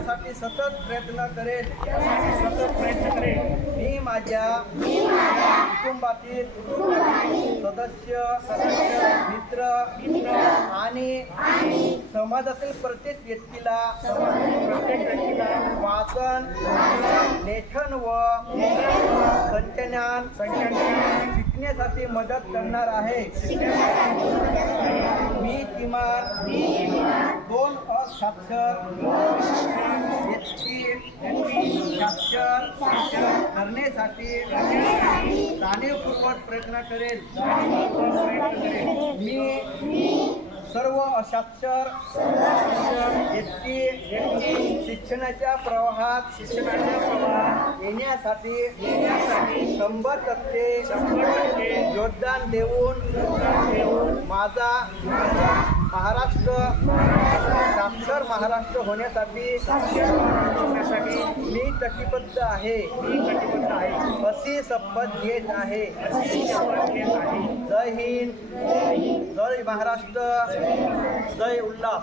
यासाठी सतत प्रयत्न करेन. मी माझ्या कुटुंबातील सदस्य, मित्र आणि समाजातील प्रत्येक व्यक्तीला वाचन, लेखन व संचलन शिकण्यासाठी मदत करणार आहे. मी किमान 2 असाक्षर व्यक्ती साक्षर करण्यासाठी जाणीवपूर्वक प्रयत्न करेल. मी सर्व असाक्षर व्यक्ती शिक्षणाच्या प्रवाहात येण्यासाठी 100% योगदान देऊन माझा महाराष्ट्र साक्षर महाराष्ट्र होण्यासाठी मी कटिबद्ध आहे अशी शपथ घेत आहे. जय हिंद, जय महाराष्ट्र, जय उल्हास.